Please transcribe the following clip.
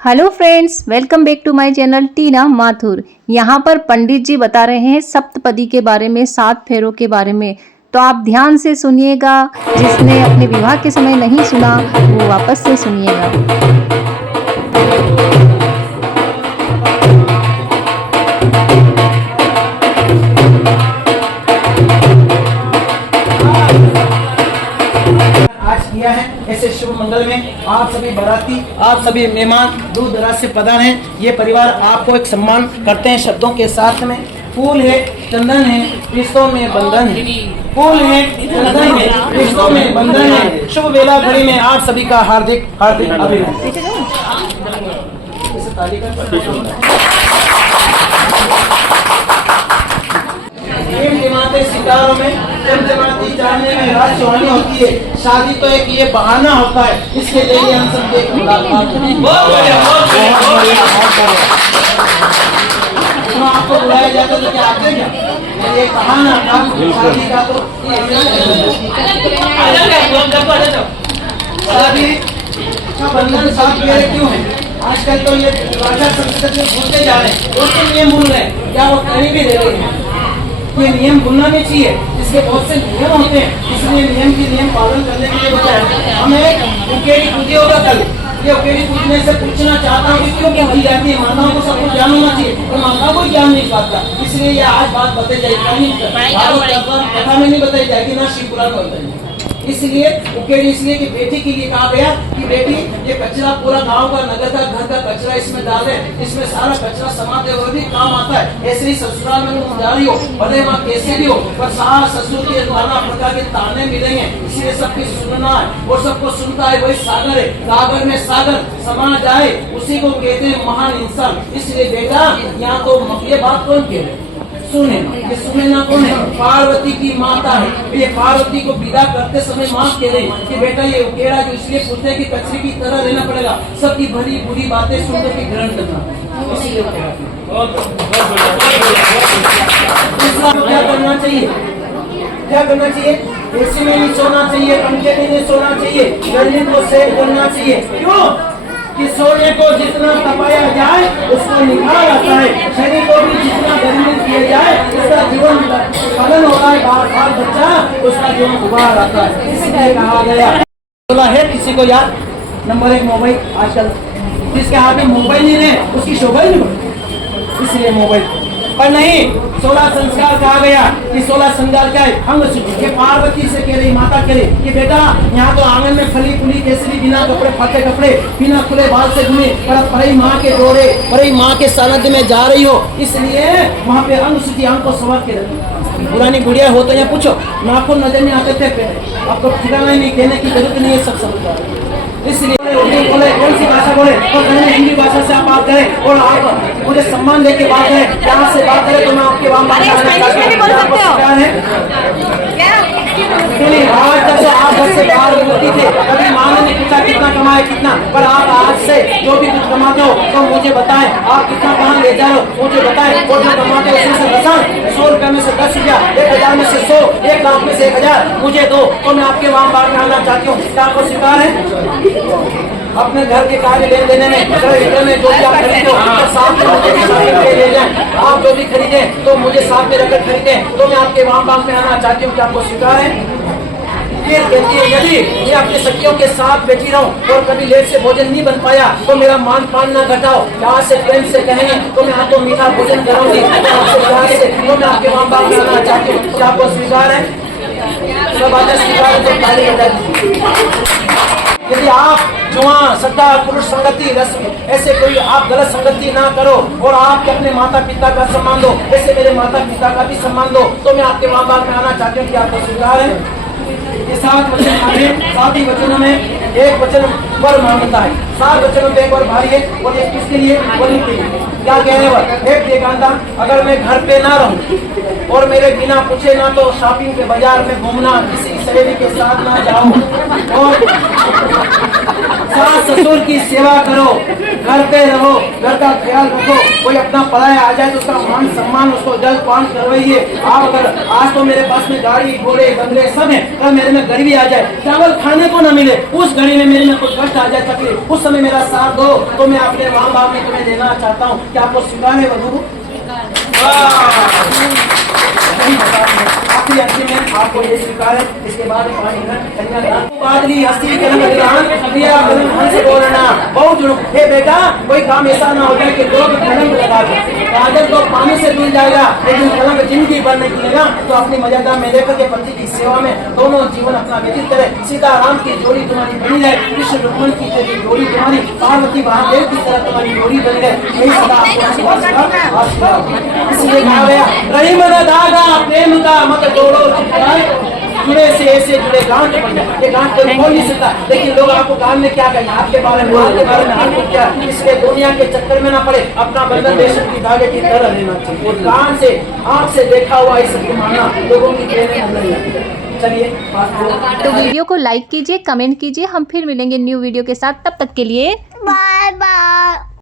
Hello friends, welcome back to my channel Tina Mathur. यहाँ पर पंडित जी बता रहे हैं सप्तपदी के बारे में, 7 फेरों के बारे में। तो आप ध्यान से सुनिएगा। जिसने अपने विवाह के समय नहीं सुना वो वापस से सुनिएगा। आज किया है ऐसे शुभ मंगल में आप सभी बाराती, आप सभी मेहमान दूर दराज से पधारे हैं। ये परिवार आपको एक सम्मान करते हैं शब्दों के साथ में। फूल है, चंदन है, रिश्तों में बंधन है। फूल है, चंदन है, रिश्तों में बंधन है। शुभ वेला घड़ी में आप सभी का हार्दिक हार्दिक अभिनंदन। सितारों में चमचमाती चांदनी में रात सुहानी होती है। शादी तो एक ये बहाना होता है, इसके लिए हम सब एक मुलाकात आपको बुलाया जाता तो क्या आते क्या? ये बहाना था शादी का। तो शादी का बंधन साथ मेरे क्यों है? आजकल तो ये भाषा संस्कृत में भूलते जा रहे हैं। उसके नियम भूल रहे हैं, क्या वो कहीं भी दे रहे हैं। ये नियम भूलना नहीं चाहिए, इसके बहुत से नियम होते हैं। इसलिए नियम पालन करने के लिए बचाए। हमें उकेड़ी पूजी होगा कल। ये उकेड़ी पूजने से पूछना चाहता हूँ कि क्यों पूजी जाती है? माताओं को सब कुछ ज्ञान होना चाहिए, तो माता को ज्ञान नहीं पाता। इसलिए ये आज बात बताई जाएगी, कथा में नहीं बताई जाएगी, ना शिव पुराण में बताई। इसलिए उकेड़ी इसलिए कि बेटी के लिए कहा गया कि बेटी ये कचरा पूरा गांव का, नगर का, घर का कचरा इसमें डाले, इसमें सारा कचरा समाते हुए भी काम आता है। ऐसे ही ससुराल में तुम जा रही हो, भले माँ कैसे भी हो, पर सास ससुर के नाना प्रकार के ताने मिलेंगे। इसलिए सबकी सुनना है और सबको सुनता है वही सागर है। सागर में सागर समा जाए उसी को कहते हैं महान इंसान। इसलिए बेटा यहाँ तो ये बात कौन कह रहे? सुने, ये सुने ना कौन है? पार्वती की माता है। ये पार्वती को विदा करते समय माँ कह रही कि बेटा ये उकेड़ा जो इसलिए पूछते हैं कि कचरे की तरह रहना पड़ेगा, सबकी भली बुरी बातें सुनकर के ग्रहण करना। इसलिए क्या करना चाहिए? क्या करना चाहिए? एसी में नहीं सोना चाहिए, पंखे में नहीं सोना चाहिए, गर्मी को सेव करना चाहिए। क्यों? कि सोने को जितना तपाया जाए उसका निखार आता है, शरीर को भी जितना गर्मी किया जाए उसका जीवन फलन होता है। बार बच्चा उसका जीवन उबार आता है। इसलिए कहा गया बोला है किसी को यार नंबर 1 मोबाइल। आजकल जिसके हाथ में मोबाइल नहीं है उसकी शोभा ही नहीं बढ़ती, इसलिए मोबाइल। पर नहीं, 16 संस्कार कहा गया कि 16 संस्कार क्या है? अंग शुद्धि। ये पार्वती से कह रही, माता कह रही कि बेटा यहाँ तो आंगन में फली फुली केसरी, बिना कपड़े फटे कपड़े, बिना खुले बाल से घूमे, पर परी माँ के जोड़े, परी माँ के सानिध्य में जा रही हो, इसलिए वहाँ पे अंग शुद्धि, अंग को संवार के रखी। पुरानी गुड़िया हो तो यहाँ पूछो, नाखून नजर नहीं आते थे पहले, आपको ठिकाना नहीं, कहने की जरूरत नहीं है, सब समझ। इसलिए बोले कौन सी भाषा बोले और हिंदी भाषा से आप बात करें और आप मुझे सम्मान देके बात करें, प्यार से बात करें, तो मैं आपके वहाँ बात आज तक आप घर से बाहर बोलती थे, कभी माँ ने नहीं पूछा कितना कमाए कितना, पर आप आज से जो भी कुछ कमाते हो तो मुझे बताएं आप कितना कहाँ ले जाओ, मुझे बताएं। और जो कमाते हो उसमें से 100 रुपये में से 10,000, 1,000 में से 100, 1 लाख में से 1,000 मुझे दो, तो मैं आपके वहाँ बाहर में आना चाहती हूँ। क्या आपको स्वीकार है? अपने घर के कार्य लेन देने में जो भी आप खरीदो साथ में मुझे ले जाएं। आप जो भी खरीदे तो मुझे साथ में रखकर खरीदे, तो मैं आपके वहाँ बाग में आना चाहती हूँ। क्या आपको स्वीकार है? फिर कहती है यदि मैं अपने सखियों के साथ बैठी रहूं और कभी लेट से भोजन नहीं बन पाया तो मेरा मान पान ना घटाओ, यहाँ से प्रेम से कहेंगे तो मैं आपको मीठा भोजन कराऊंगी, तो मैं आपके वहाँ बाग में आना चाहती हूँ। क्या आपको स्वीकार है? सब बातें स्वीकार है तो ताली बजा दीजिए। यदि आप जुआ, सट्टा, पुरुष संगति, ऐसे कोई आप गलत संगति ना करो और आप अपने माता पिता का सम्मान दो, ऐसे मेरे माता पिता का भी सम्मान दो, तो मैं आपके वहाँ बाग में आना चाहती हूँ। कि आपको स्वीकार है? ये 7 वचन मांगे, 7 ही वचनों में एक वचन वर मांगता है, 7 वचनों में एक वर भारी है और एक किसके लिए? वली के लिए। क्या कह रहे हैं? एक देखांता, अगर मैं घर पे ना रहूं और मेरे बिना पूछे ना तो शॉपिंग के बाजार में घूमना, किसी सहेली के साथ ना जाऊं और सास ससुर की सेवा करो, घर पे रहो, घर का ख्याल रखो। कोई अपना पराया आ जाए तो उसका मान सम्मान, उसको जल पान करवाइए। आप अगर आज तो मेरे पास में गाड़ी घोड़े बंगले सब है, कल मेरे में गरीबी आ जाए, चावल खाने को न मिले, उस घड़ी में मेरे में कुछ कष्ट आ जाए, तकलीफ, उस समय मेरा साथ दो, तो मैं अपने माँ बाप में तुम्हें देना चाहता हूँ। क्या आपको स्वीकार है वधू? आखिरी अंतिम में आपको ये स्वीकार है। इसके बाद बादली हस्ती से बोलना बहुत जुड़ो। हे बेटा, कोई काम ऐसा ना हो जाए कि लोग कलंक लगा दे। कागज तो पानी से धुल जाएगा, लेकिन कलंक जिंदगी भर नहीं खुलेगा। तो अपनी मर्यादा में लेकर के पति की सेवा में दोनों जीवन अपना व्यतीत करे। सीताराम की जोड़ी तुम्हारी बनी रहे, कृष्ण रुक्मण की जोड़ी तुम्हारी, पार्वती महादेव की तरह तुम्हारी जोड़ी बनी रहे। यही सदा आपको आशीर्वाद। इसलिए कहा गया, रही मन धागा प्रेम का मत तोड़ो, जुड़े से ऐसे जुड़े गांठ बन जाए। ये गांठ कोई खोल नहीं सकता, लेकिन लोग आपको गांठ में क्या कहेंगे, आपके बारे में, आपके बारे में आपको क्या। इसलिए दुनिया के चक्कर में ना पड़े, अपना बंधन रेशम की धागे की तरह रहना चाहिए। और कान से आंख से देखा हुआ इस सबको मानना लोगों की प्रेरणा नहीं है। चलिए तो वीडियो को लाइक कीजिए, कमेंट कीजिए। हम फिर मिलेंगे न्यू वीडियो के साथ, तब तक के लिए बाय बाय।